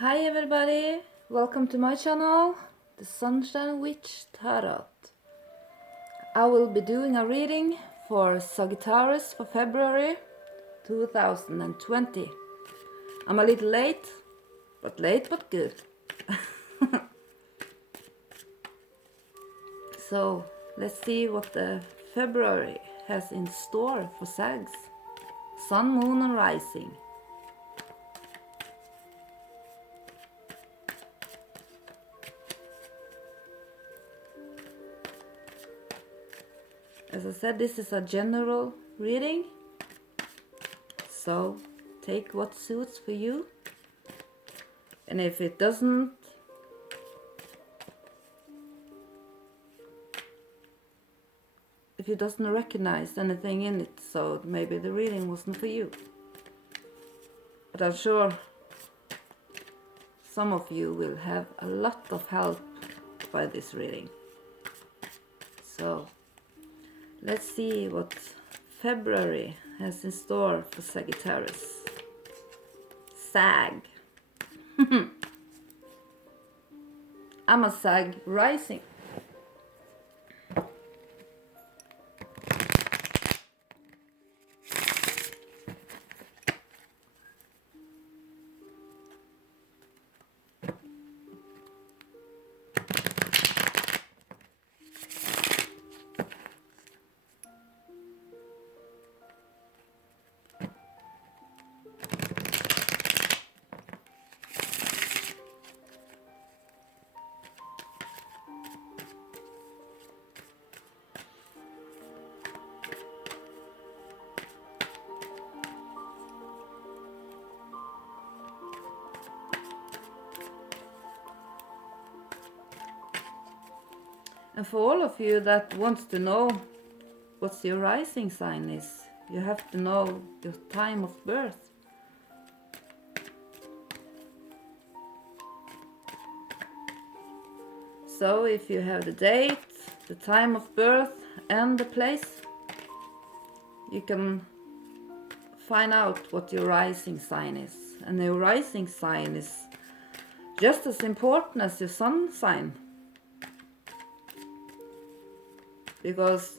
Hi everybody, welcome to my channel, the Sunshine Witch Tarot. I will be doing a reading for Sagittarius for February 2020. I'm a little late but good. So let's see what the February has in store for Sags. Sun, Moon and Rising. As I said, this is a general reading, so take what suits for you. And if it doesn't, recognize anything in it, so maybe the reading wasn't for you. But I'm sure some of you will have a lot of help by this reading. So let's see what February has in store for Sagittarius. Sag. I'm a Sag rising. And for all of you that wants to know what your rising sign is, you have to know your time of birth. So if you have the date, the time of birth and the place, you can find out what your rising sign is. And your rising sign is just as important as your sun sign, because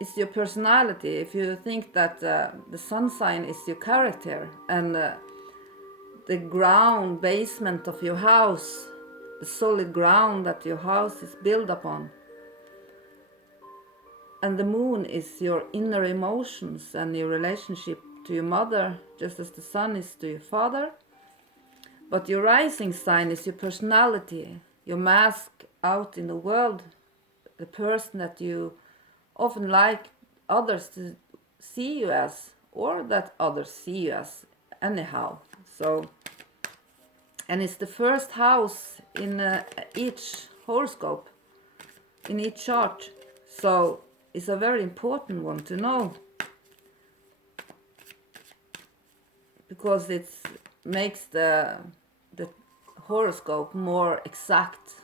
it's your personality. If you think that the sun sign is your character and the ground basement of your house, the solid ground that your house is built upon, and the moon is your inner emotions and your relationship to your mother, just as the sun is to your father. But your rising sign is your personality, your mask out in the world, the person that you often like others to see you as, or that others see you as anyhow. So, and it's the first house in each horoscope, in each chart. So it's a very important one to know, because it makes the horoscope more exact.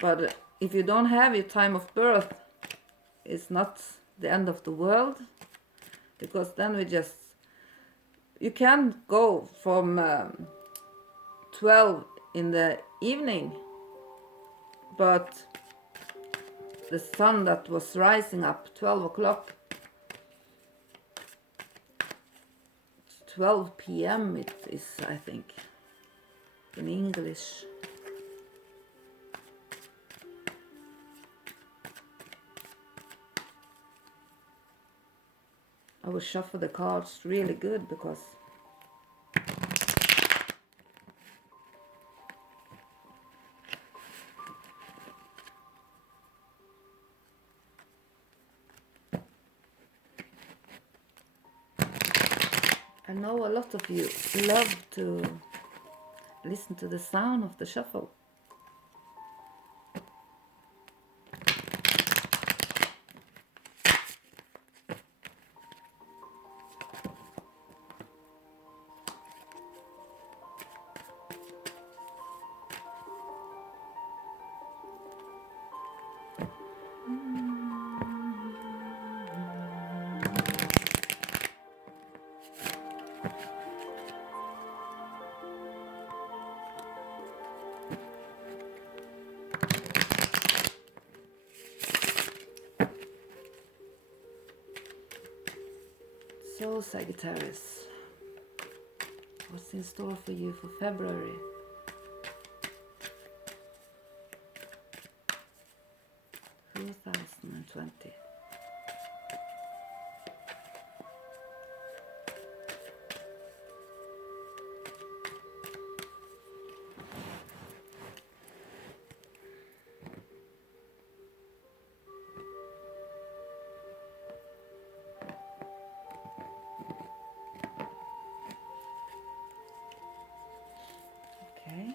But if you don't have your time of birth, it's not the end of the world, because then you can go from 12 in the evening, but the sun that was rising up 12 o'clock, 12 p.m. it is, I think, in English. I will shuffle the cards really good, because I know a lot of you love to listen to the sound of the shuffle. So, Sagittarius, what's in store for you for February? Two 2020. Okay.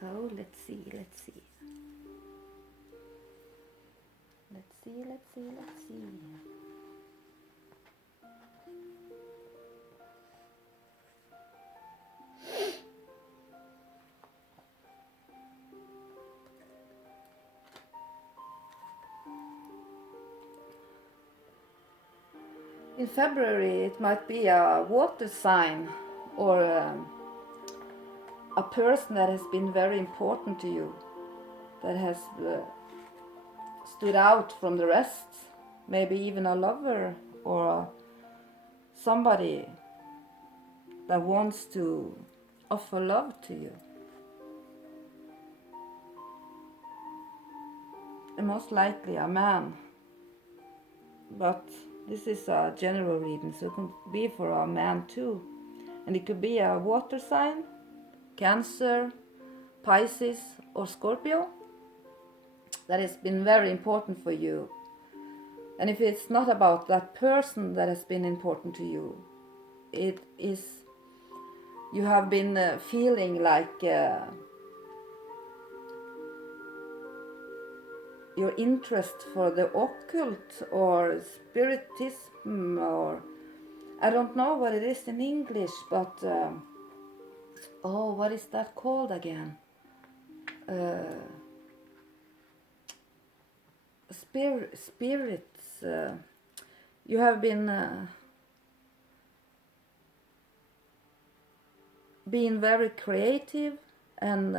So let's see. In February, it might be a water sign or a person that has been very important to you, that has stood out from the rest. Maybe even a lover or somebody that wants to offer love to you. And most likely a man. But this is a general reading, so it can be for a man too. And it could be a water sign, Cancer, Pisces or Scorpio, that has been very important for you. And if it's not about that person that has been important to you, it is, you have been feeling like your interest for the occult or spiritism, or I don't know what it is in English, but oh, what is that called again? Spirits. You have been being very creative, and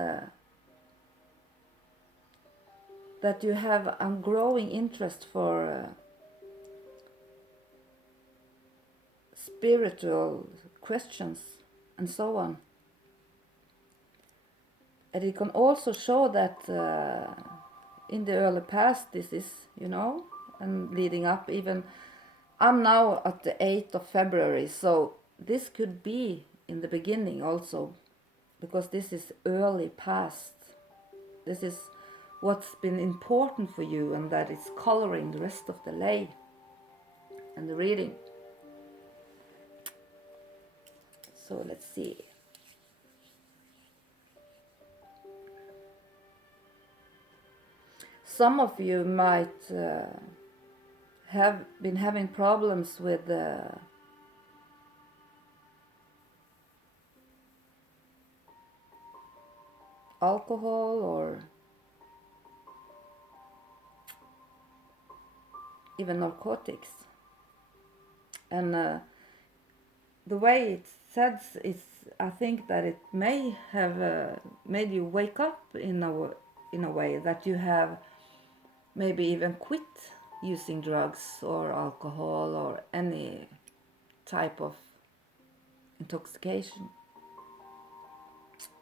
that you have a growing interest for spiritual questions and so on. And it can also show that in the early past, this is, and leading up even, I'm now at the 8th of February, so this could be in the beginning also, because this is early past. This is what's been important for you, and that is coloring the rest of the lay and the reading. So let's see. Some of you might have been having problems with alcohol or even narcotics. And the way it says is, I think that it may have made you wake up in a way that you have maybe even quit using drugs or alcohol or any type of intoxication,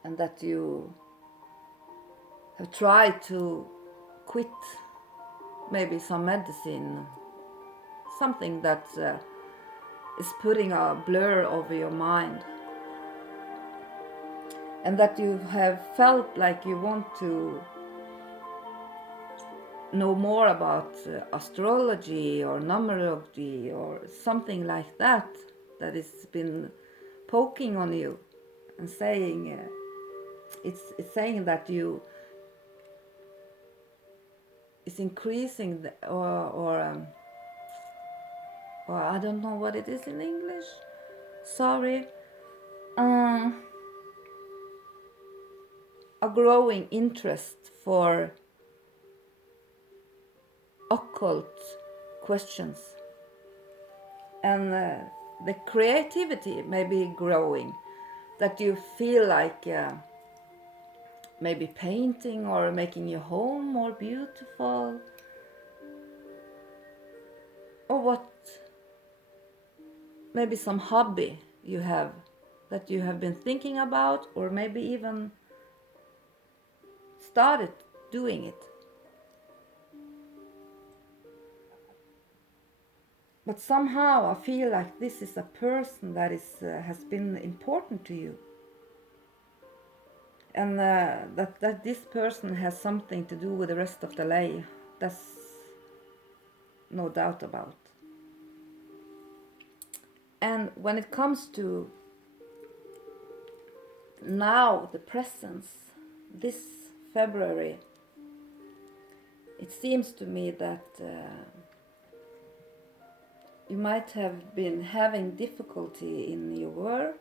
and that you have tried to quit maybe some medicine, something that is putting a blur over your mind. and that you have felt like you want to know more about astrology or numerology or something like that, that has been poking on you and saying it's saying that you it's increasing or I don't know what it is in English. Sorry. A growing interest for occult questions, and the creativity may be growing, that you feel like maybe painting or making your home more beautiful, or what, maybe some hobby you have that you have been thinking about, or maybe even started doing it. But somehow I feel like this is a person that has been important to you, and that this person has something to do with the rest of the lay. That's no doubt about. And when it comes to now, the presence, this February, it seems to me that you might have been having difficulty in your work,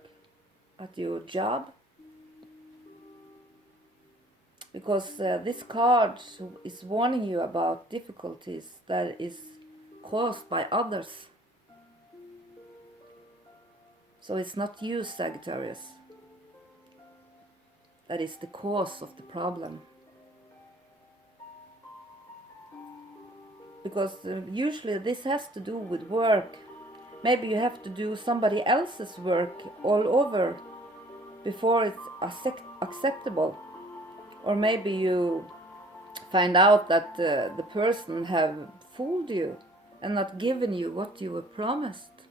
at your job, because this card is warning you about difficulties that is caused by others. So it's not you, Sagittarius, that is the cause of the problem. Because usually this has to do with work. Maybe you have to do somebody else's work all over before it's acceptable. Or maybe you find out that the person have fooled you and not given you what you were promised,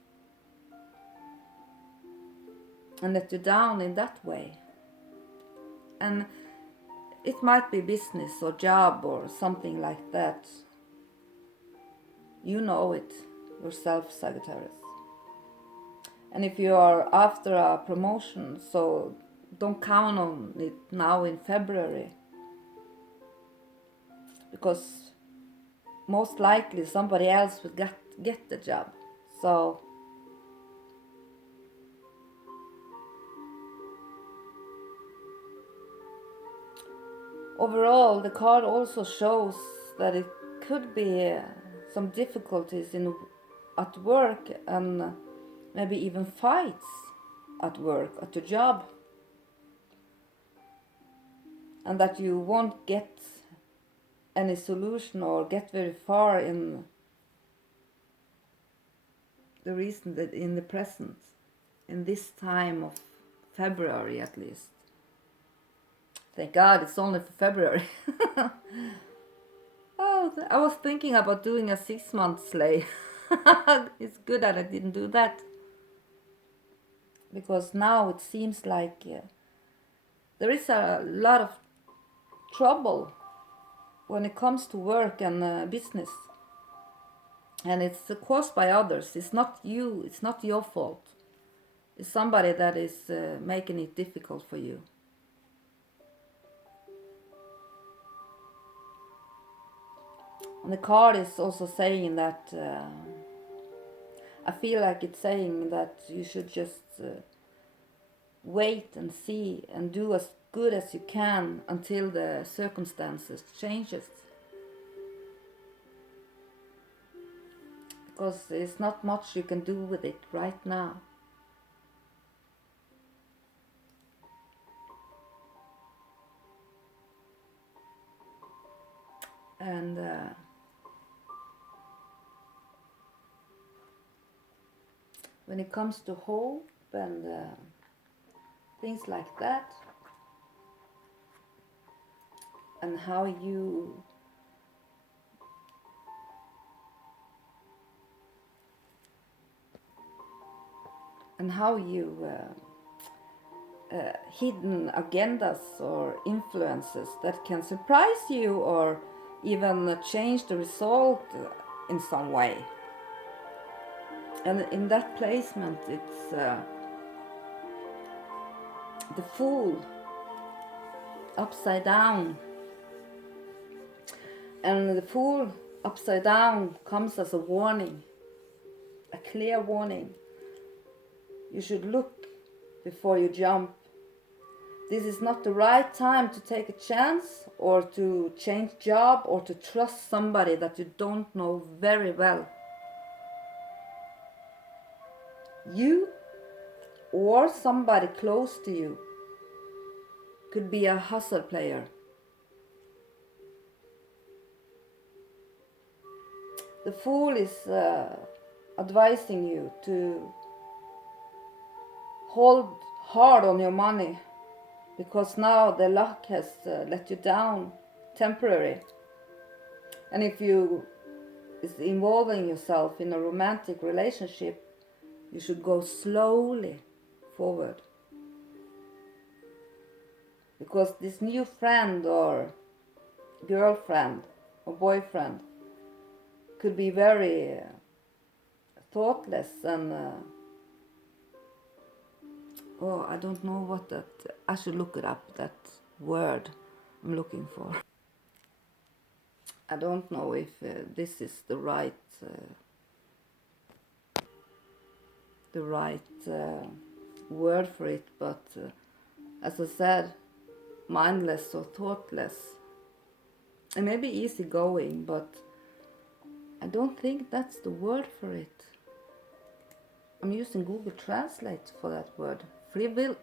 and let you down in that way. And it might be business or job or something like that. You know it yourself, Sagittarius. And if you are after a promotion, so don't count on it now in February, because most likely somebody else will get the job. So overall, the card also shows that it could be some difficulties at work, and maybe even fights at work, at your job, and that you won't get any solution or get very far in the reason that in the present, in this time of February at least. Thank God it's only for February. Oh, I was thinking about doing a 6-month sleigh. It's good that I didn't do that, because now it seems like there is a lot of trouble when it comes to work and business, and it's caused by others. It's not you, it's not your fault. It's somebody that is making it difficult for you. And the card is also saying that I feel like it's saying that you should just wait and see and do as good as you can until the circumstances changes, because there's not much you can do with it right now. And when it comes to hope and things like that, and how you hidden agendas or influences that can surprise you or even change the result in some way. And in that placement, it's the Fool upside down. And the Fool upside down comes as a warning, a clear warning. You should look before you jump. This is not the right time to take a chance or to change job or to trust somebody that you don't know very well. You or somebody close to you could be a hustle player. The Fool is advising you to hold hard on your money, because now the luck has let you down temporarily. And if you is involving yourself in a romantic relationship, you should go slowly forward. Because this new friend or girlfriend or boyfriend could be very thoughtless and I don't know what that, I should look it up, that word I'm looking for. I don't know if this is the right word for it, but as I said, mindless or thoughtless. It may be easygoing, but I don't think that's the word for it. I'm using Google Translate for that word. Frivolous.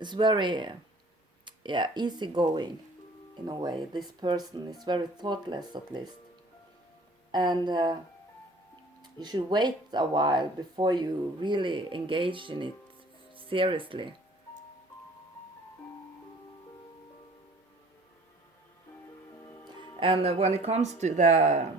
It's very, easygoing in a way. This person is very thoughtless, at least. And you should wait a while before you really engage in it seriously. And when it comes to the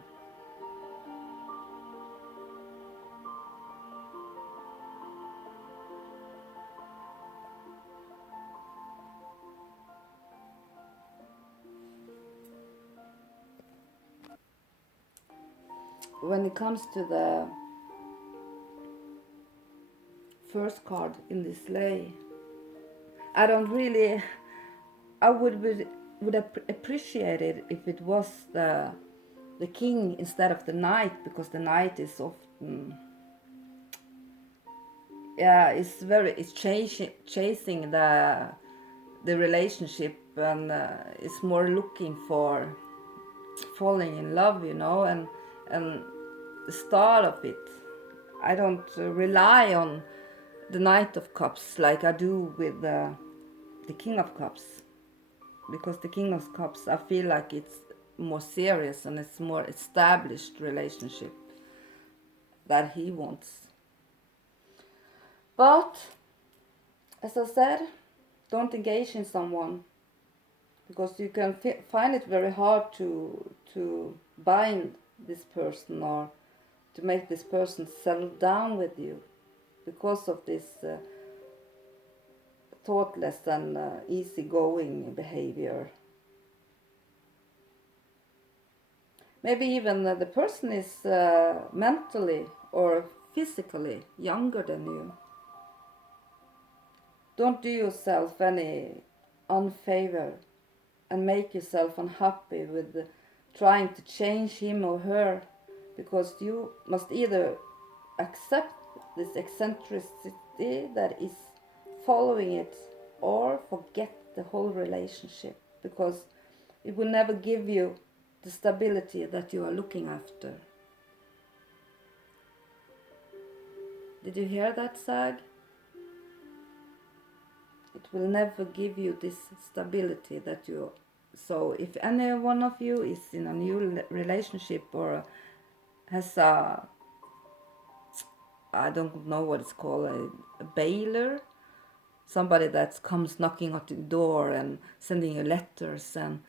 first card in this lay, I would appreciate it if it was the king instead of the knight, because the knight is often it's chasing the relationship, and it's more looking for falling in love, and the start of it. I don't rely on the Knight of Cups like I do with the King of Cups, because the King of Cups, I feel like it's more serious and it's more established relationship that he wants. But as I said, don't engage in someone, because you can find it very hard to bind this person or to make this person settle down with you because of this thoughtless and easygoing behavior. Maybe even the person is mentally or physically younger than you. Don't do yourself any unfavor and make yourself unhappy with trying to change him or her, because you must either accept this eccentricity that is following it or forget the whole relationship, because it will never give you the stability that you are looking after. Did you hear that, Sag? It will never give you this stability that you... So if any one of you is in a new relationship or has a... I don't know what it's called, a bailer, somebody that comes knocking at the door and sending you letters and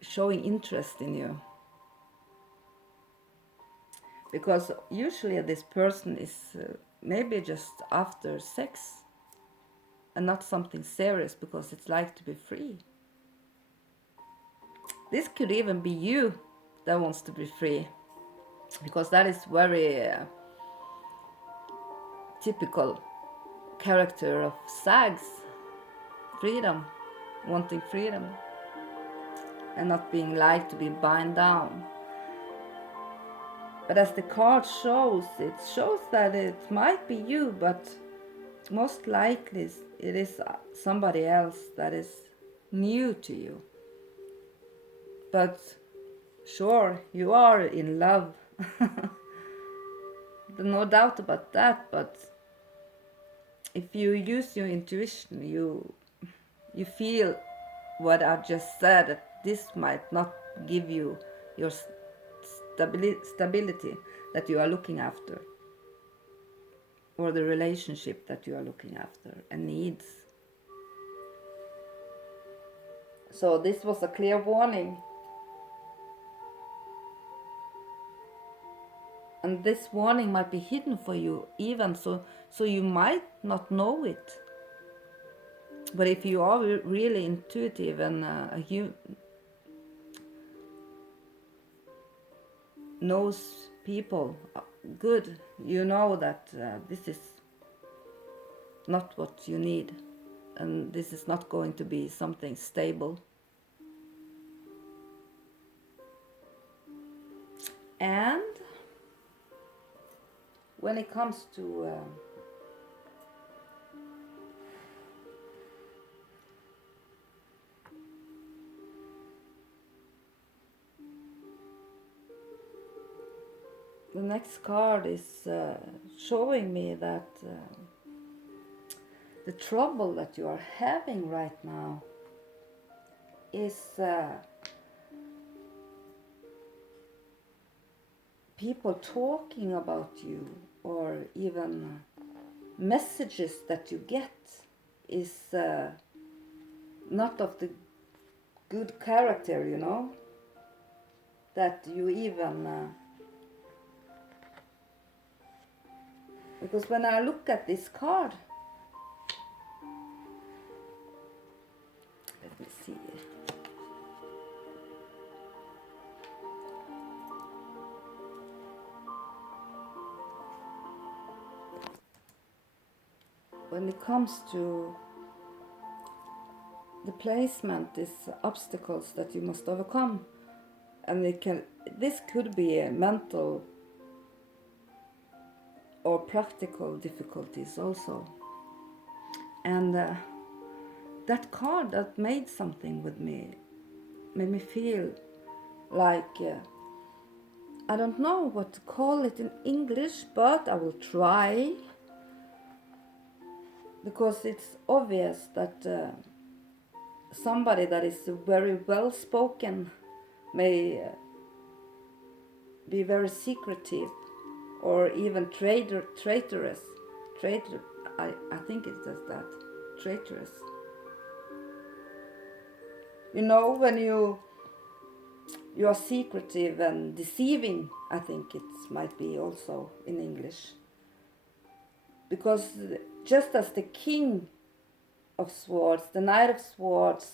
showing interest in you, Because usually this person is maybe just after sex and not something serious, because it's like to be free. This could even be you that wants to be free, because that is very typical character of Sags. Freedom, wanting freedom and not being liked to be bound down. But as the card shows, it shows that it might be you, but most likely it is somebody else that is new to you. But sure, you are in love. No doubt about that, but if you use your intuition, you feel what I just said, that this might not give you your stability that you are looking after, or the relationship that you are looking after and needs. So this was a clear warning. And this warning might be hidden for you even, so you might not know it. But if you are really intuitive and knows people good, you know that this is not what you need, and this is not going to be something stable. And when it comes to the next card is showing me that the trouble that you are having right now is people talking about you, or even messages that you get is not of the good character, you know, that you even because when I look at this card, let me see. When it comes to the placement, is obstacles that you must overcome, and this could be a mental or practical difficulties also. And that card that made something with me, made me feel like I don't know what to call it in English, but I will try, because it's obvious that somebody that is very well spoken may be very secretive, or even traitorous. I think it says that, traitorous. You know, when you are secretive and deceiving, I think it might be also in English. Because just as the King of Swords, the Knight of Swords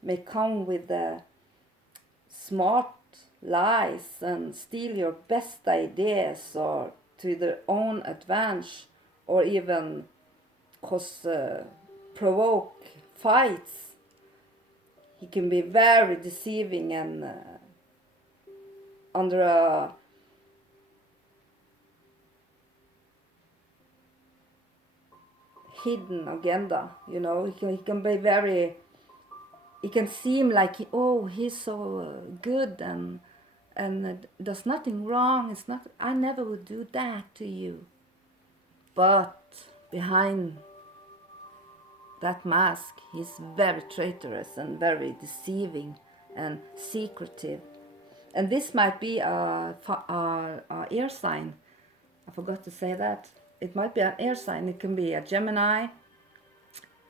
may come with the smart lies and steal your best ideas, or to their own advantage, or even provoke fights. He can be very deceiving and under a hidden agenda, you know. He can be very, it can seem like he's so good and does nothing wrong. It's not, I never would do that to you. But behind that mask, he's very traitorous and very deceiving and secretive. And this might be a air sign. I forgot to say that. It might be an air sign. It can be a Gemini,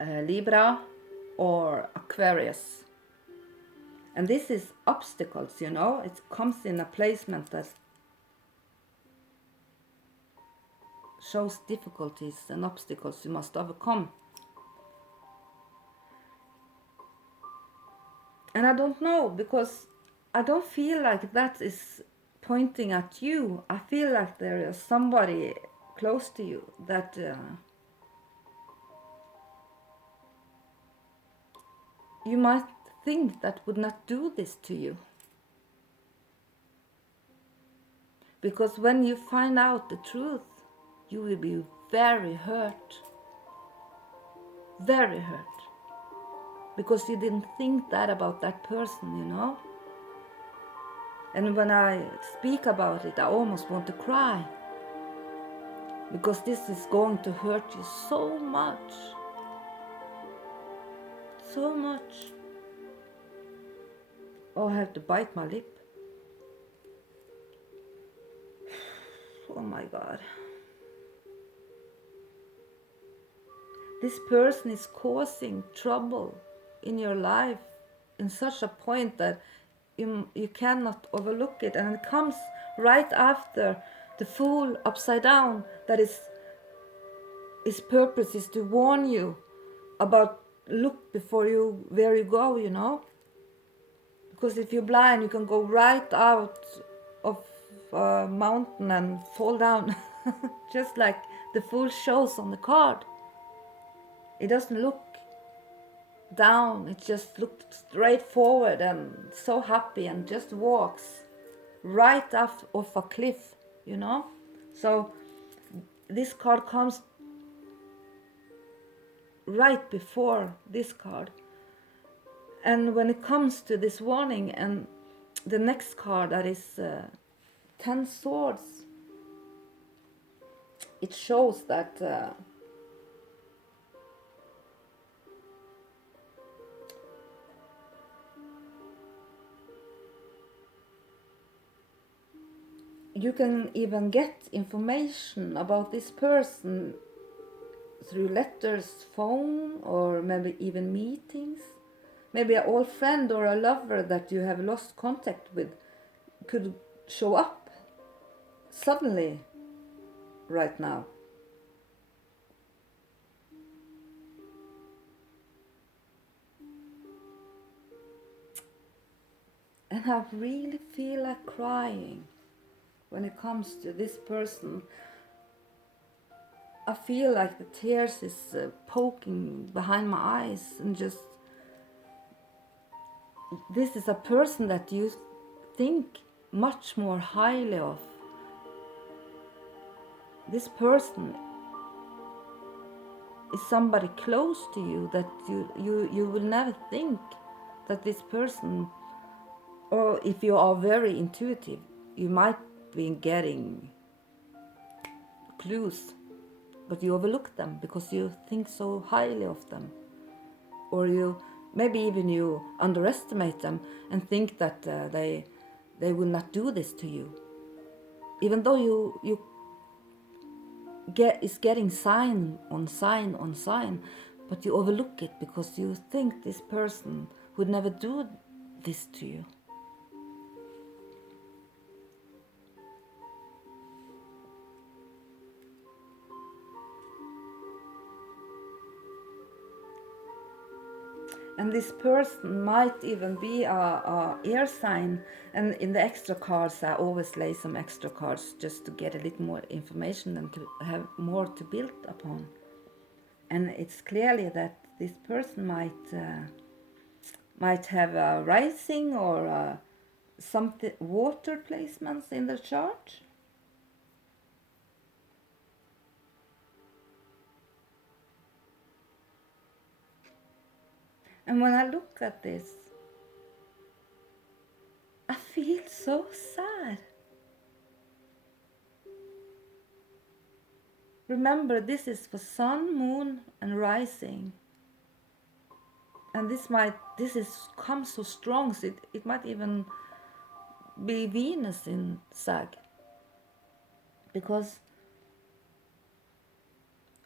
a Libra, or Aquarius. And this is obstacles, you know. It comes in a placement that shows difficulties and obstacles you must overcome. And I don't know, because I don't feel like that is pointing at you. I feel like there is somebody close to you that you might think that would not do this to you. Because when you find out the truth, you will be very hurt. Very hurt. Because you didn't think that about that person, you know? And when I speak about it, I almost want to cry. Because this is going to hurt you so much. So much. Oh, I have to bite my lip. Oh my God. This person is causing trouble in your life in such a point that you cannot overlook it. And it comes right after the Fool upside down, that his purpose is to warn you about look before you where you go, you know. Because if you're blind, you can go right out of a mountain and fall down. Just like the Fool shows on the card. It doesn't look down, it just looks straight forward and so happy and just walks right off a cliff, you know. So this card comes right before this card. And when it comes to this warning and the next card, that is 10 swords, it shows that you can even get information about this person through letters, phone, or maybe even meetings. Maybe an old friend or a lover that you have lost contact with could show up suddenly right now. And I really feel like crying when it comes to this person. I feel like the tears is poking behind my eyes, and just this is a person that you think much more highly of. This person is somebody close to you that you will never think that this person, or if you are very intuitive, you might be getting clues, but you overlook them because you think so highly of them, or maybe even you underestimate them and think that they will not do this to you, even though you is getting sign on sign on sign, but you overlook it because you think this person would never do this to you. And this person might even be a air sign. And in the extra cards, I always lay some extra cards just to get a little more information and to have more to build upon. And it's clearly that this person might have a rising or something water placements in the chart. And when I look at this, I feel so sad. Remember, this is for sun, moon, and rising. And this comes so strong, so it might even be Venus in Sag. Because,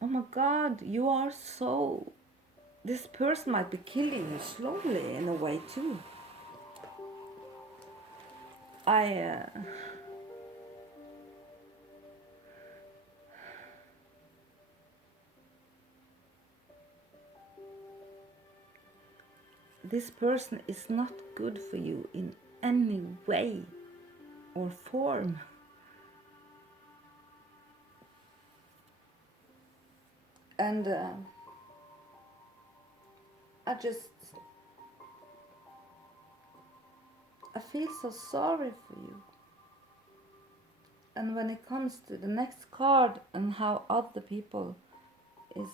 oh my God, you are so... This person might be killing you slowly in a way too. this person is not good for you in any way or form. And I feel so sorry for you. And when it comes to the next card and how other people is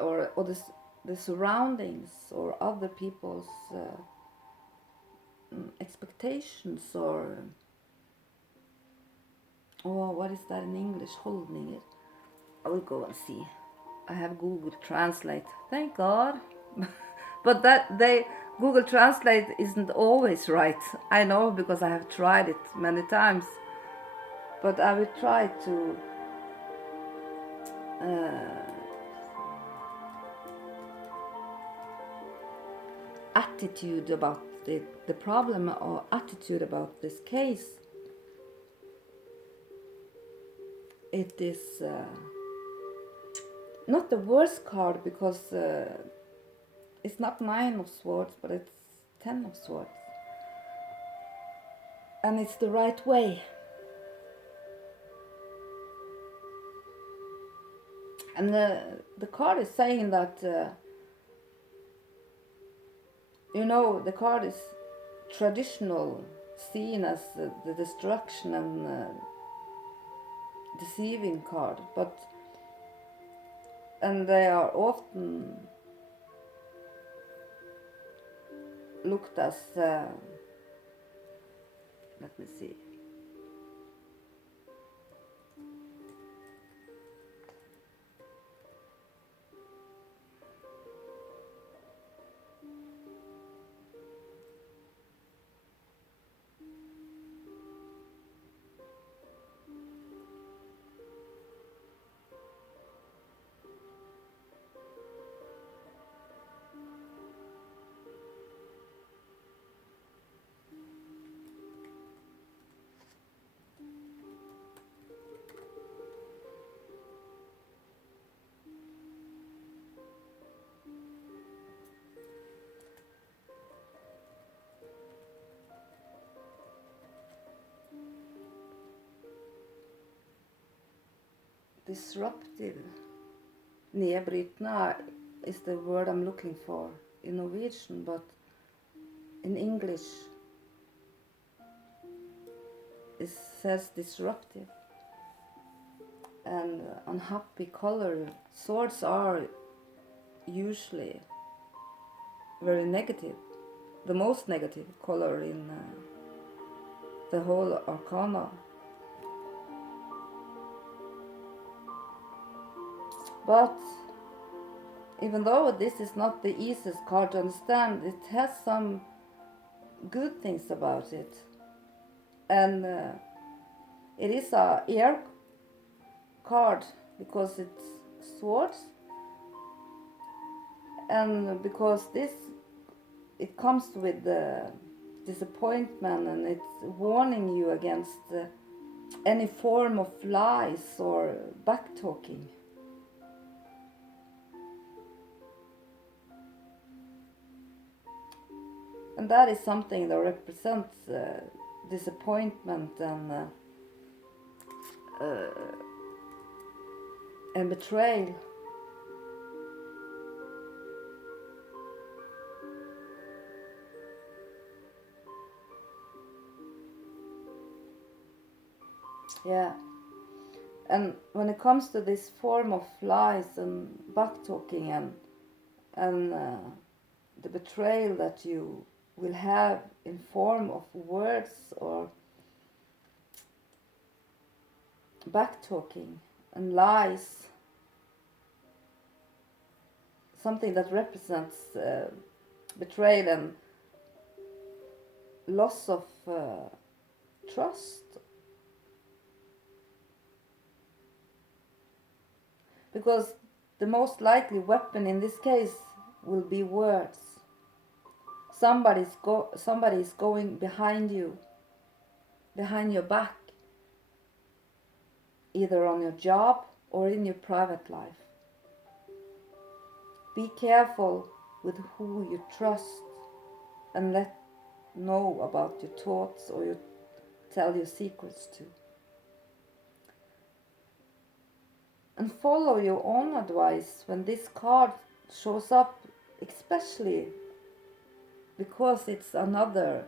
or the surroundings or other people's expectations or what is that in English, holding it. I will go and see. I have Google Translate, thank God. But Google Translate isn't always right. I know, because I have tried it many times. But I will try to attitude about the problem, or attitude about this case. It is not the worst card, because it's not 9 of Swords, but it's 10 of Swords. And it's the right way. And the card is saying that, the card is traditional, seen as the destruction and deceiving card, and they are often looked as, let me see. Disruptive, nedbrytende is the word I'm looking for in Norwegian, but in English it says disruptive. And unhappy color, swords are usually very negative, the most negative color in the whole arcana. But even though this is not the easiest card to understand, it has some good things about it. And it is a air card because it's swords, and because it comes with disappointment, and it's warning you against any form of lies or backtalking. And that is something that represents disappointment and betrayal. Yeah. And when it comes to this form of lies and backtalking and the betrayal that you will have in form of words or backtalking and lies, something that represents betrayal and loss of trust. Because the most likely weapon in this case will be words. Somebody is going behind you, behind your back, either on your job or in your private life. Be careful with who you trust and let know about your thoughts or you tell your secrets to. And follow your own advice when this card shows up, especially because it's another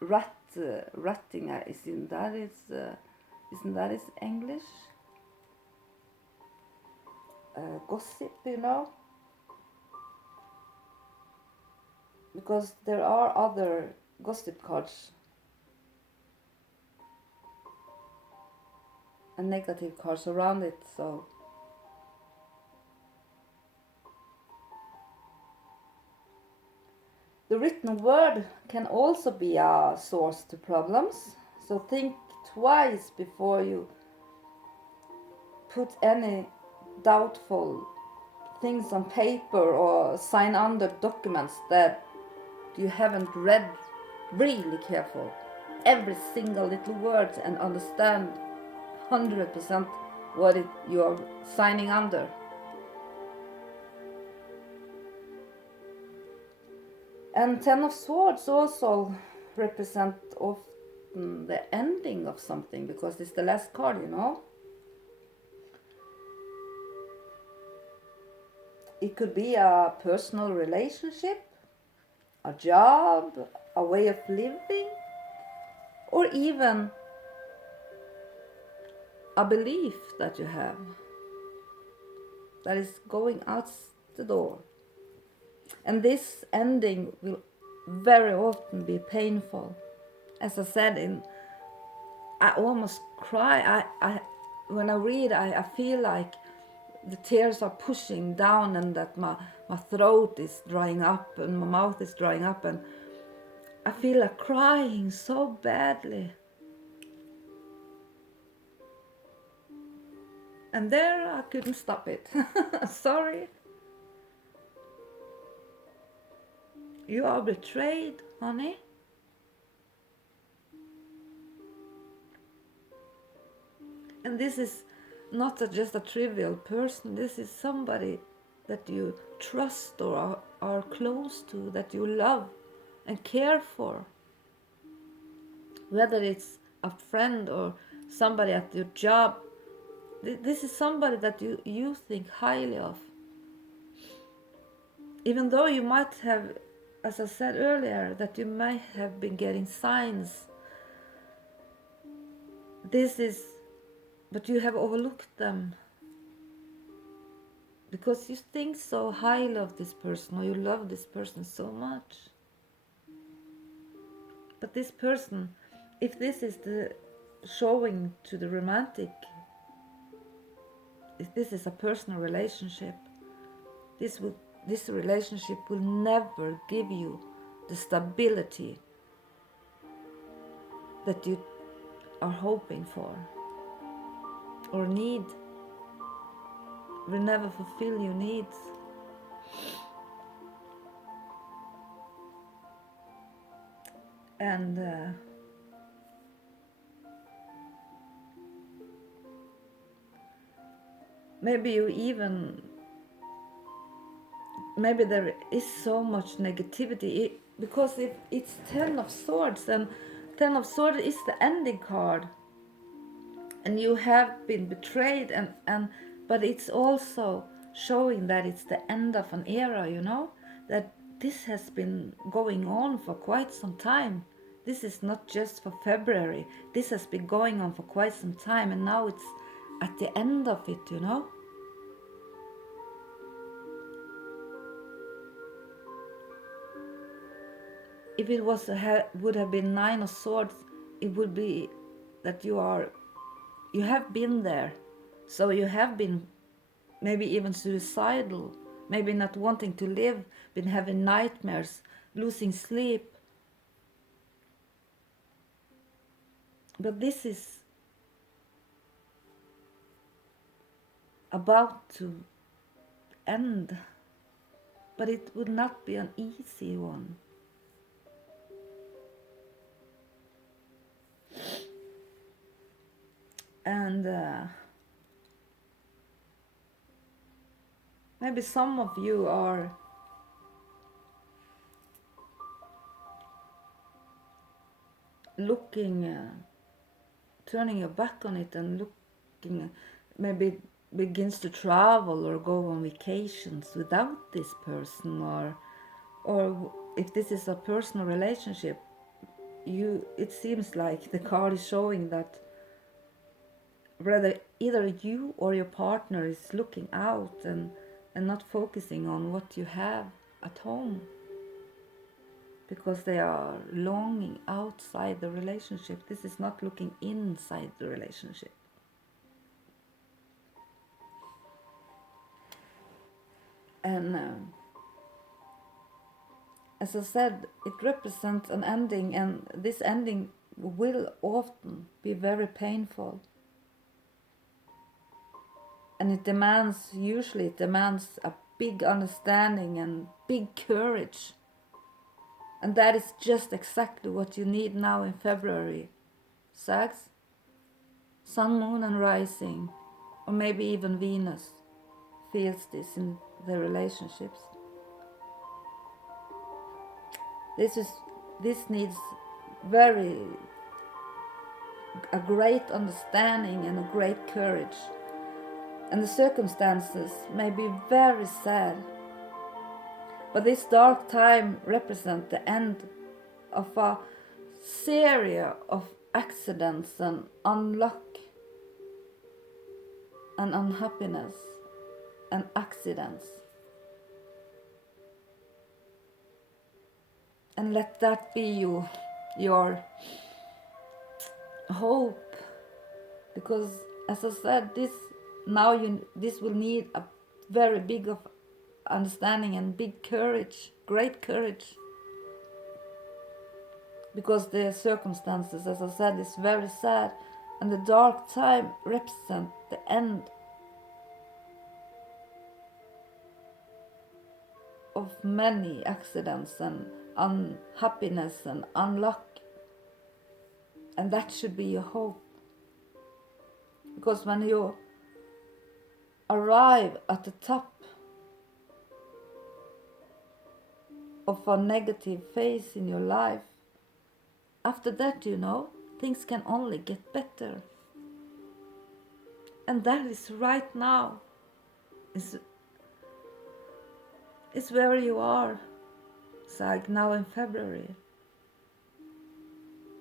ratting. Isn't that is English? Gossip, you know? Because there are other gossip cards and negative cards around it, so the written word can also be a source to problems, so think twice before you put any doubtful things on paper or sign under documents that you haven't read really careful every single little word and understand 100% what you are signing under. And Ten of Swords also represent often the ending of something because it's the last card, you know. It could be a personal relationship, a job, a way of living, or even a belief that you have that is going out the door. And this ending will very often be painful. As I said, I almost cry. When I read, I feel like the tears are pushing down and that my throat is drying up and my mouth is drying up and I feel like crying so badly. And there I couldn't stop it. Sorry. You are betrayed, honey. And this is not just a trivial person. This is somebody that you trust or are close to, that you love and care for. Whether it's a friend or somebody at your job, this is somebody that you think highly of. Even though you might have, as I said earlier, that you might have been getting signs. But you have overlooked them. Because you think so highly of this person or you love this person so much. But this person, if this is the showing to the romantic, if this is a personal relationship, this relationship will never give you the stability that you are hoping for or need. Will never fulfill your needs. And maybe there is so much negativity because if it's Ten of Swords, and Ten of Swords is the ending card, and you have been betrayed, but it's also showing that it's the end of an era, you know, that this has been going on for quite some time. This is not just for February. This has been going on for quite some time, and now it's at the end of it, you know. If it would have been Nine of Swords, it would be that you have been there. So you have been maybe even suicidal, maybe not wanting to live, been having nightmares, losing sleep. But this is about to end, but it would not be an easy one. And maybe some of you are looking, turning your back on it and looking, maybe begins to travel or go on vacations without this person, or if this is a personal relationship, it seems like the card is showing that either you or your partner is looking out and not focusing on what you have at home, because they are longing outside the relationship. This is not looking inside the relationship. And as I said, it represents an ending, and this ending will often be very painful. And usually it demands a big understanding and big courage. And that is just exactly what you need now in February. Sags, Sun, Moon and Rising, or maybe even Venus, feels this in their relationships. This needs a great understanding and a great courage. And the circumstances may be very sad, but this dark time represents the end of a series of accidents and unluck and unhappiness and accidents. And let that be your hope, because as I said, this will need a very big of understanding and big courage, great courage, because the circumstances, as I said, is very sad, and the dark time represents the end of many accidents and unhappiness and unluck. And that should be your hope, because when you arrive at the top of a negative phase in your life, after that, things can only get better. And that is right now. It's where you are, Sag, now in February.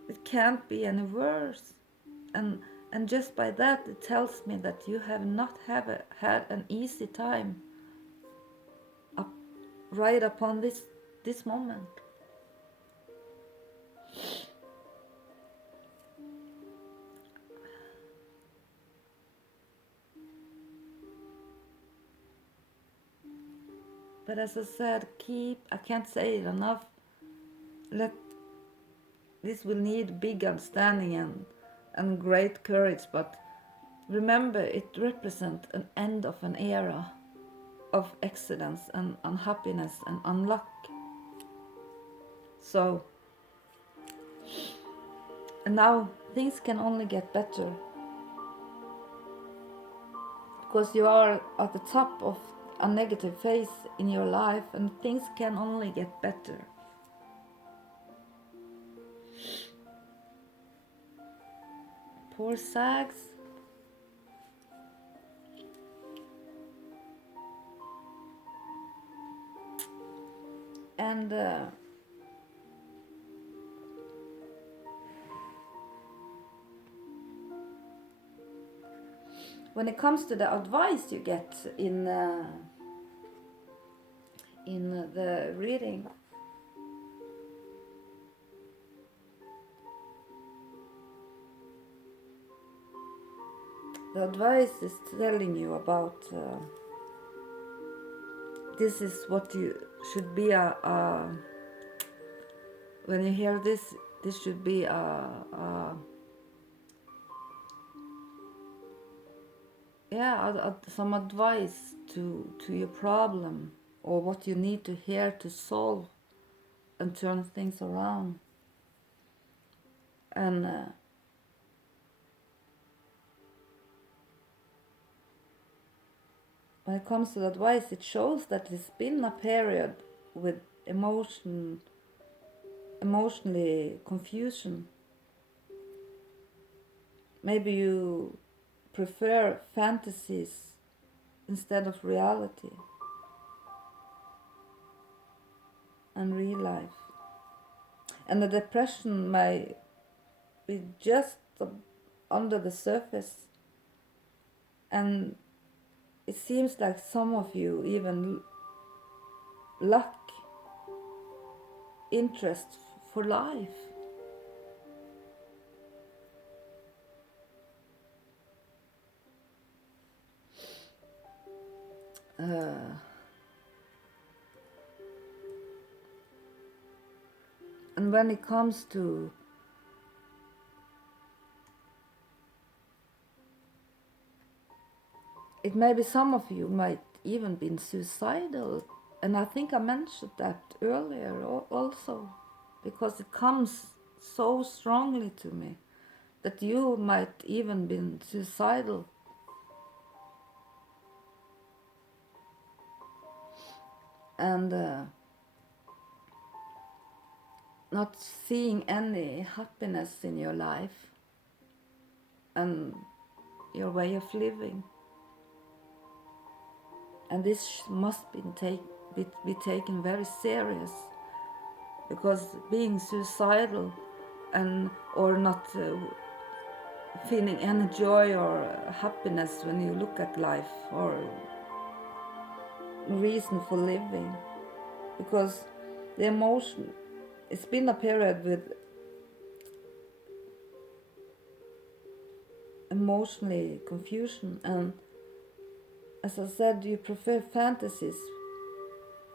It can't be any worse. And just by that, it tells me that you have not had an easy time right upon this moment. But as I said, I can't say it enough, this will need big understanding and great courage, but remember, it represents an end of an era of accidents and unhappiness and unluck. So, and now things can only get better, because you are at the top of a negative phase in your life, and things can only get better. Poor Sags. And when it comes to the advice you get in the reading, the advice is telling you about this is what you should be when you hear this should be some advice to your problem, or what you need to hear to solve and turn things around. And when it comes to advice, it shows that it's been a period with emotionally confusion. Maybe you prefer fantasies instead of reality and real life. And the depression might be just under the surface, and it seems like some of you even lack interest for life. And when it comes to it, maybe some of you might even been suicidal, and I think I mentioned that earlier also, because it comes so strongly to me that you might even been suicidal. And not seeing any happiness in your life and your way of living. And this must be taken very serious, because being suicidal and or not feeling any joy or happiness when you look at life or reason for living, because the emotion, it's been a period with emotionally confusion, and as I said, you prefer fantasies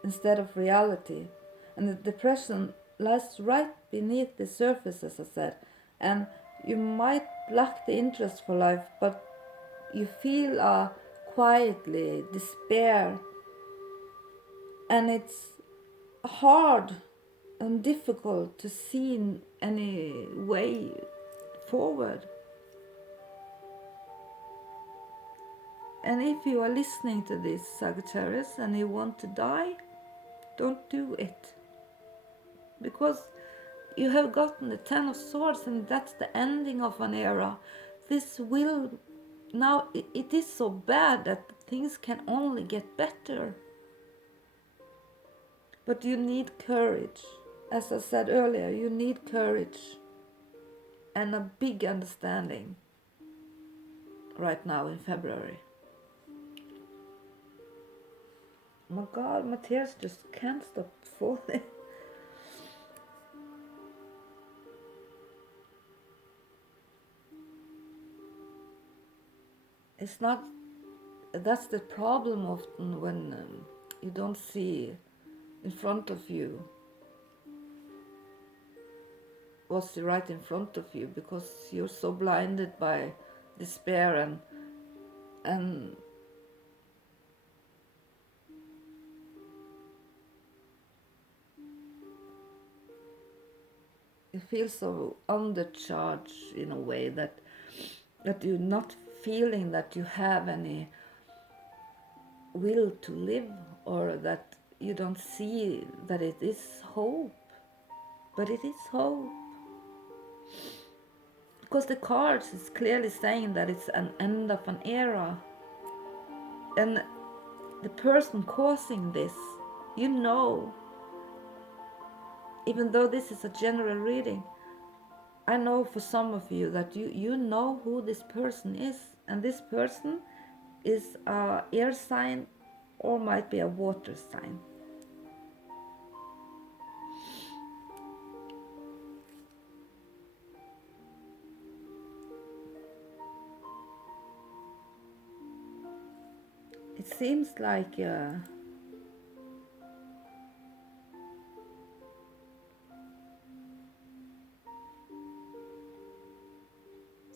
instead of reality, and the depression lies right beneath the surface, as I said, and you might lack the interest for life, but you feel quietly despair, and it's hard and difficult to see any way forward. And if you are listening to this, Sagittarius, and you want to die, don't do it. Because you have gotten the Ten of Swords, and that's the ending of an era. This will, now it is so bad that things can only get better. But you need courage. As I said earlier, you need courage and a big understanding right now in February. My God, my tears just can't stop falling. It's not, that's the problem often when you don't see in front of you what's right in front of you, because you're so blinded by despair and you feel so undercharged in a way that you're not feeling that you have any will to live, or that you don't see that it is hope. But it is hope, because the cards is clearly saying that it's an end of an era, and the person causing this, you know, even though this is a general reading, I know for some of you that you know who this person is, and this person is a air sign or might be a water sign. It seems like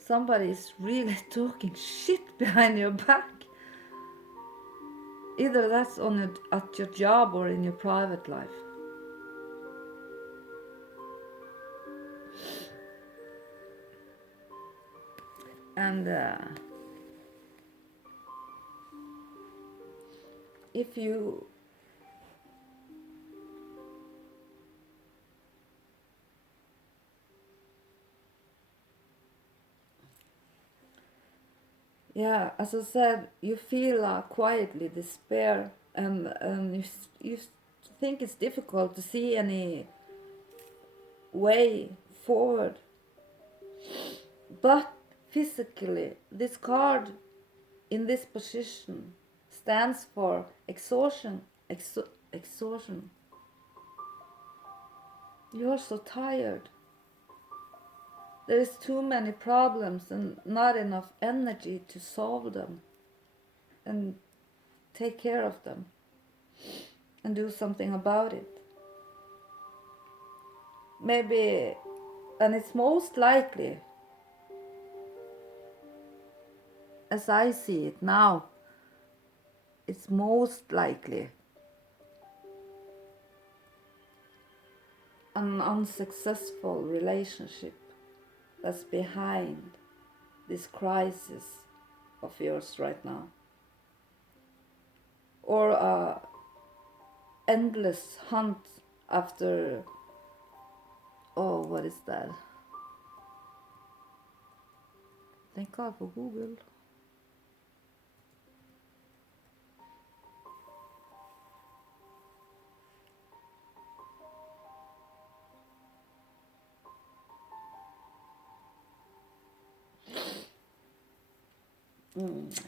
somebody is really talking shit behind your back. Either that's at your job or in your private life. And if you yeah, as I said, you feel quietly despair, and you think it's difficult to see any way forward. But physically, this card in this position stands for exhaustion. Exhaustion. You're so tired. There is too many problems and not enough energy to solve them and take care of them and do something about it. Maybe, and it's most likely, as I see it now, it's most likely an unsuccessful relationship that's behind this crisis of yours right now. Or a endless hunt after, oh, what is that? Thank God for Google.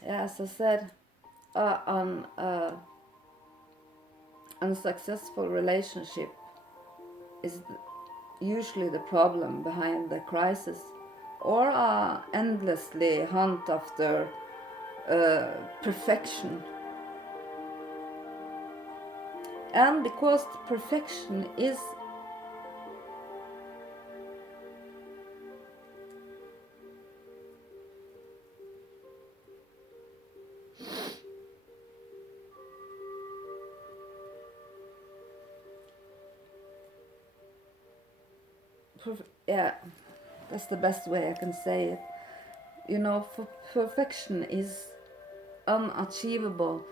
As I said, an unsuccessful relationship is usually the problem behind the crisis, or a endlessly hunt after perfection. And because perfection is yeah, that's the best way I can say it. You know, perfection is unachievable.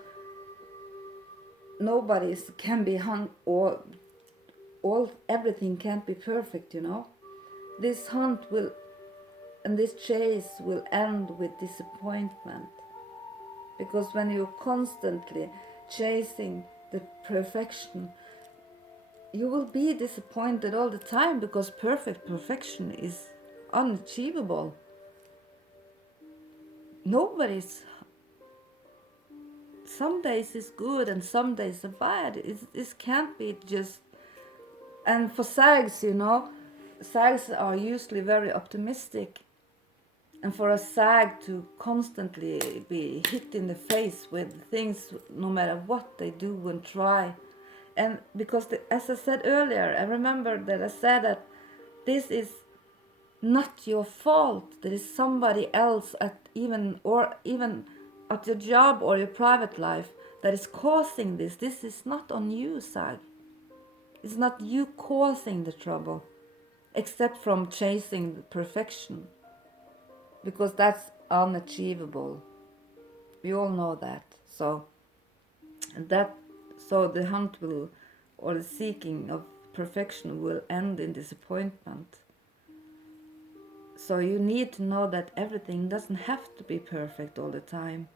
Nobody can be hunt, or all everything can't be perfect. You know, this hunt will and this chase will end with disappointment, because when you're constantly chasing the perfection, you will be disappointed all the time, because perfection is unachievable. Nobody's, some days is good and some days are bad. It can't be just. And for Sags, you know, Sags are usually very optimistic, and for a Sag to constantly be hit in the face with things, no matter what they do and try. And because, as I said earlier, I remember that I said that this is not your fault. There is somebody else even at your job or your private life that is causing this. This is not on you, Sag. It's not you causing the trouble, except from chasing perfection, because that's unachievable. We all know that. So the hunt will, or the seeking of perfection will end in disappointment. So you need to know that everything doesn't have to be perfect all the time.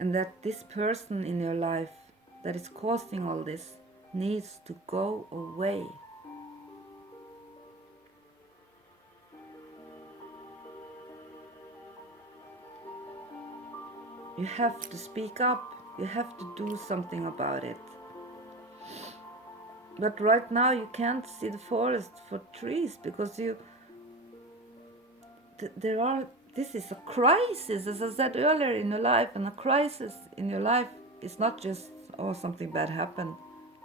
And that this person in your life that is causing all this needs to go away. You have to speak up. You have to do something about it. But right now you can't see the forest for trees, because this is a crisis, as I said earlier, in your life. And a crisis in your life is not just, oh, something bad happened.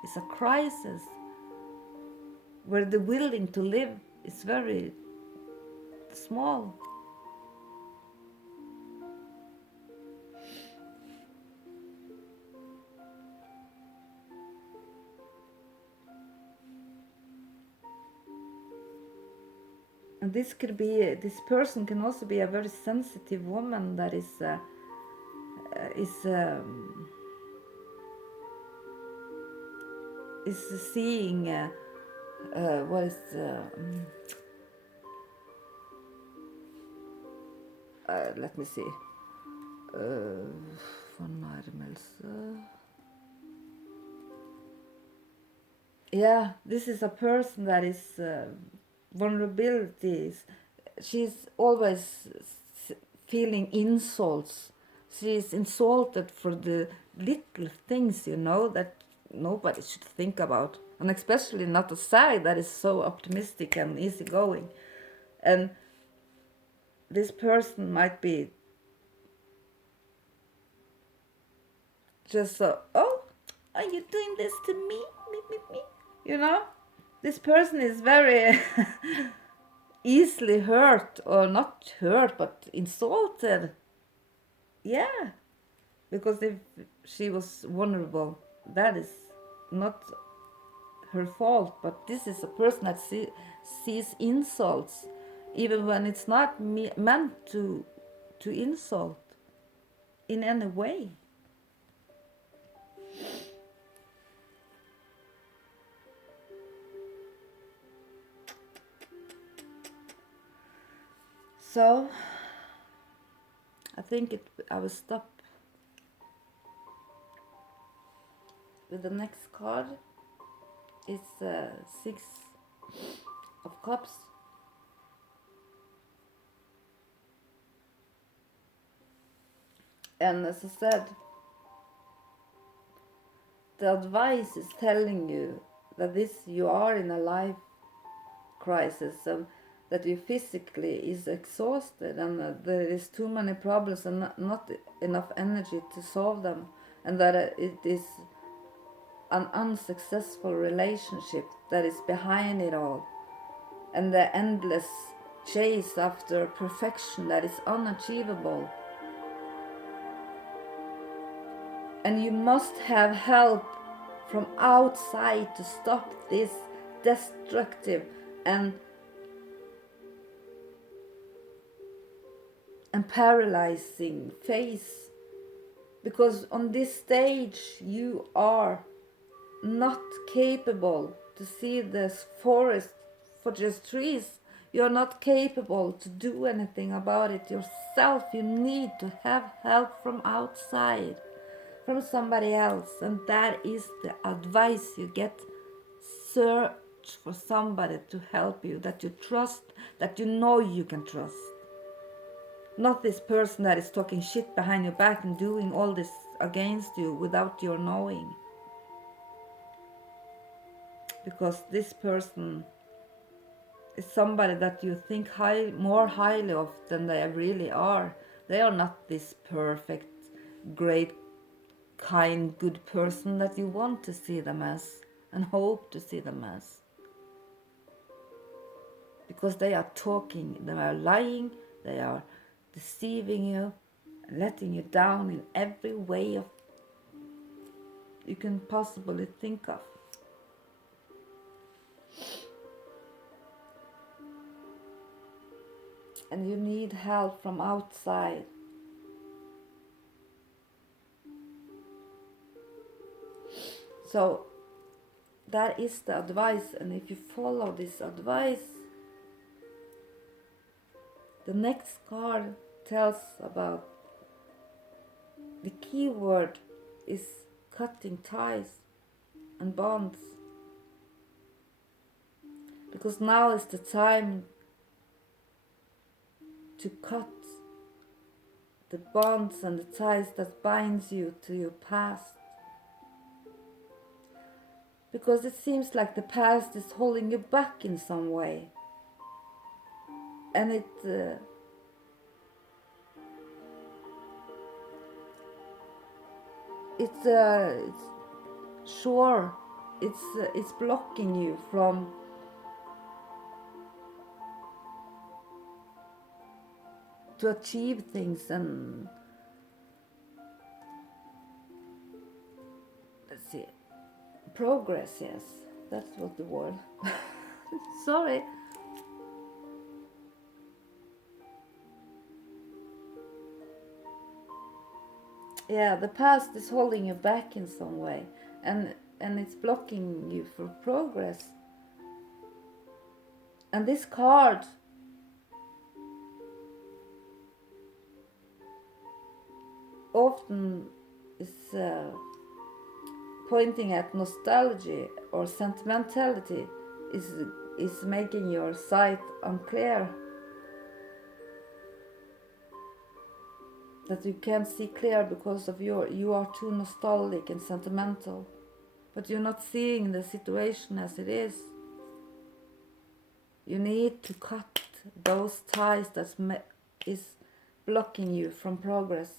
It's a crisis where the willing to live is very small. And this person can also be a very sensitive woman that is is seeing what is let me see. Van Marmelse. Yeah, this is a person that is vulnerabilities. She's always feeling insults. She's insulted for the little things, you know, that nobody should think about. And especially not a side that is so optimistic and easygoing. And this person might be just oh, are you doing this to me? Me. You know? This person is very easily hurt, or not hurt, but insulted. Yeah. Because if she was vulnerable, that is not her fault. But this is a person that sees insults, even when it's not meant to insult in any way. So I think I will stop with the next card. It's 6 of Cups. And as I said, the advice is telling you that you are in a life crisis, and that you physically is exhausted, and that there is too many problems and not enough energy to solve them, and that it is an unsuccessful relationship that is behind it all, and the endless chase after perfection that is unachievable. And you must have help from outside to stop this destructive and paralyzing phase. Because on this stage you are not capable to see this forest for just trees. You're not capable to do anything about it yourself. You need to have help from outside, from somebody else. And that is the advice you get. Search for somebody to help you, that you trust, that you know you can trust. Not this person that is talking shit behind your back and doing all this against you without your knowing. Because this person is somebody that you think more highly of than they really are. They are not this perfect, great, kind, good person that you want to see them as and hope to see them as. Because they are talking, they are lying, they are deceiving you, letting you down in every way you can possibly think of. And you need help from outside. So that is the advice, and if you follow this advice, the next card tells about the key word is cutting ties and bonds. Because now is the time to cut the bonds and the ties that binds you to your past. Because it seems like the past is holding you back in some way. And it's blocking you from to achieve things and let's see, progress. Yes, that's what the word. Sorry. yeah, the past is holding you back in some way, and it's blocking you for progress. And this card often is pointing at nostalgia or sentimentality, is making your sight unclear, that you can't see clear because of you are too nostalgic and sentimental, but you're not seeing the situation as it is. You need to cut those ties that is blocking you from progress,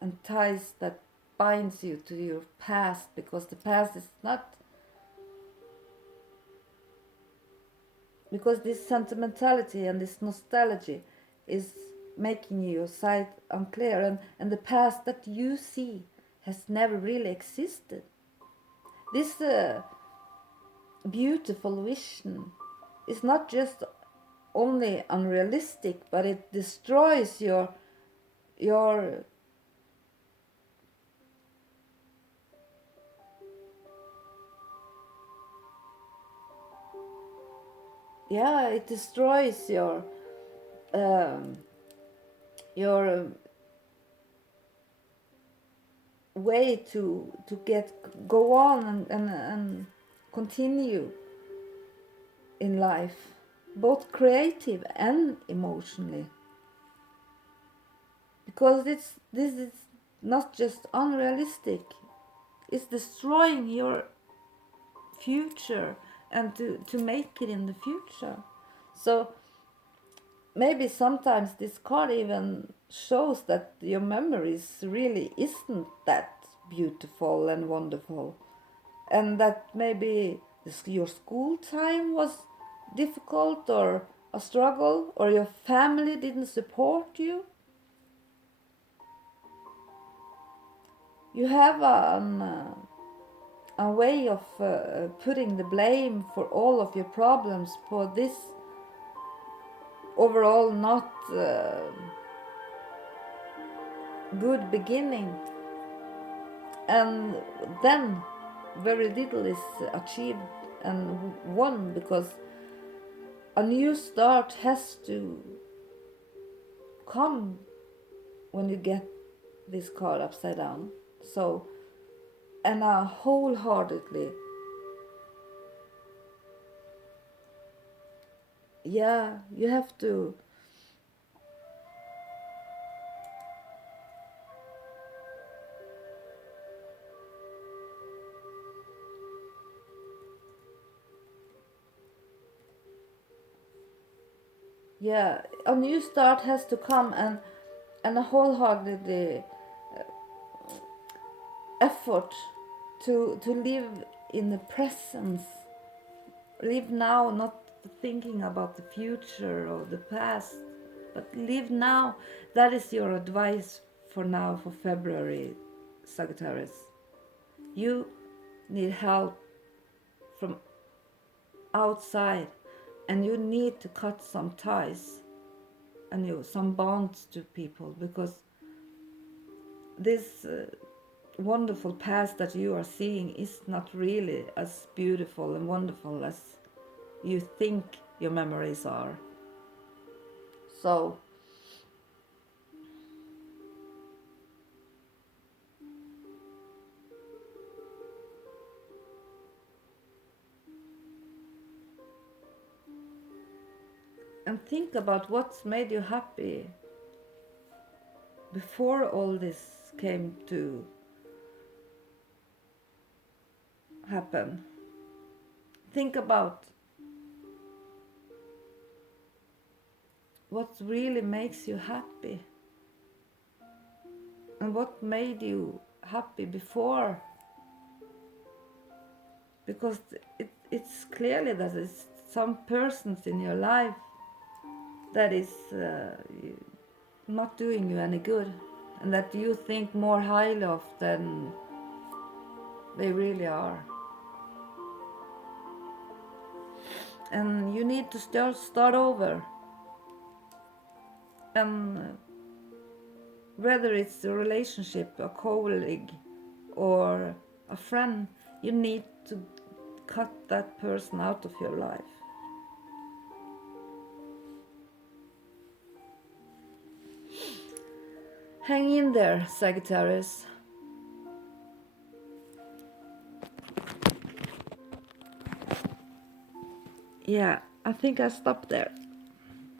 and ties that binds you to your past, because the past is not, because this sentimentality and this nostalgia is making your sight unclear, and the past that you see has never really existed. This beautiful vision is not just only unrealistic, but it destroys your yeah, it destroys um, your way to go on and continue in life, both creative and emotionally, because this is not just unrealistic, it's destroying your future and to make it in the future. So maybe sometimes this card even shows that your memories really isn't that beautiful and wonderful, and that maybe your school time was difficult or a struggle, or your family didn't support you. You have a way of putting the blame for all of your problems for this overall not good beginning, and then very little is achieved and won, because a new start has to come when you get this card upside down. So, and wholeheartedly, yeah, you have to yeah, a new start has to come, and a wholehearted effort to live in the presence, live now, not thinking about the future or the past, but live now. That is your advice for now, for February, Sagittarius. You need help from outside, and you need to cut some ties and some bonds to people, because this wonderful past that you are seeing is not really as beautiful and wonderful as you think your memories are. So and think about what's made you happy before all this came to happen. Think about what really makes you happy, and what made you happy before, because it's clearly that it's some persons in your life that is not doing you any good, and that you think more highly of than they really are. And you need to start over and Whether it's a relationship, a colleague, or a friend, you need to cut that person out of your life. Hang in there, Sagittarius. Yeah, I think I stopped there.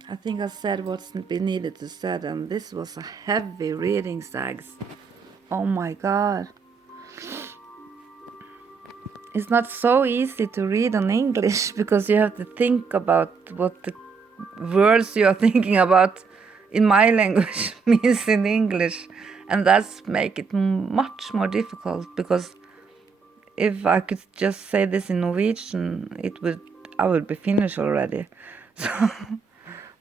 I think I said what's been needed to said, and this was a heavy reading, Sags. Oh my god. It's not so easy to read in English because you have to think about what the words you are thinking about in my language means in English, and that's make it much more difficult, because if I could just say this in Norwegian, I would be finished already. So,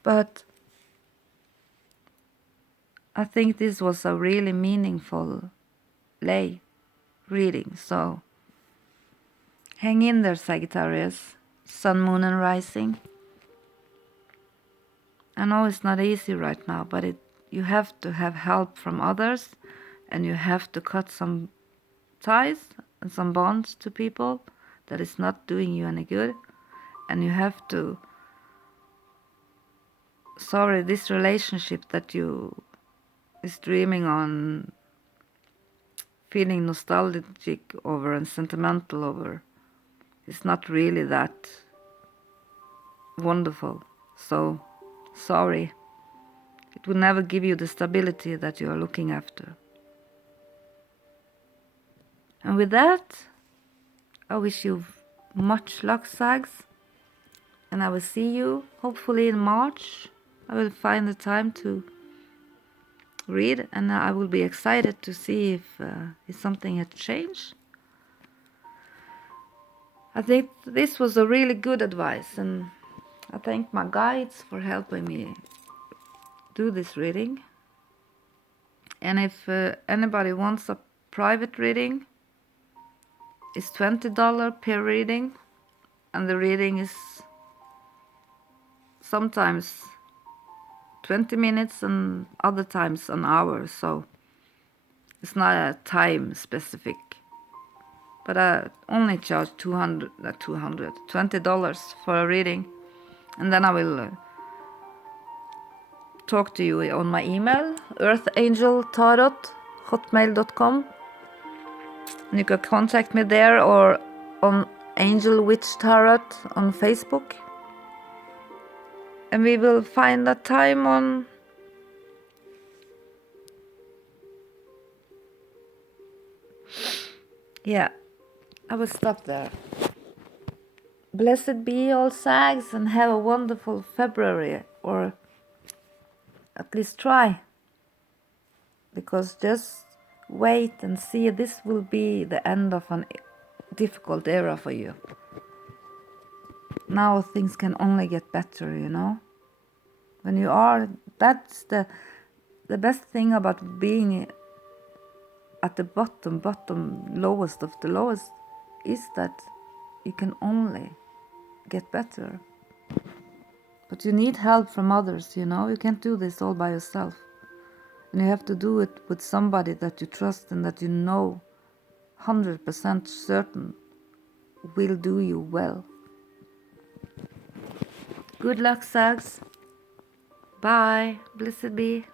but I think this was a really meaningful lay reading, so hang in there, Sagittarius, Sun, Moon and Rising. I know it's not easy right now, but you have to have help from others, and you have to cut some ties and some bonds to people that is not doing you any good, and you have to, this relationship that you is dreaming on, feeling nostalgic over and sentimental over, it's not really that wonderful. So sorry, it will never give you the stability that you are looking after. And with that, I wish you much luck, Sags, and I will see you hopefully in March. I will find the time to read, and I will be excited to see if something had changed. I think this was a really good advice, and I thank my guides for helping me do this reading. And if anybody wants a private reading, it's $20 per reading, and the reading is sometimes 20 minutes and other times an hour, so it's not a time specific. But I only charge $20 for a reading, and then I will talk to you on my email, earthangeltarot@hotmail.com. And you can contact me there, or on Angel Witch Tarot on Facebook. And we will find a time on I will stop there. Blessed be all Sags, and have a wonderful February, or at least try. Because just wait and see, this will be the end of a difficult era for you. Now things can only get better, you know. When you are, that's the best thing about being at the bottom, lowest of the lowest, is that you can only get better. But you need help from others, you know. You can't do this all by yourself. And you have to do it with somebody that you trust and that you know 100% certain will do you well. Good luck, Sags. Bye. Blessed be.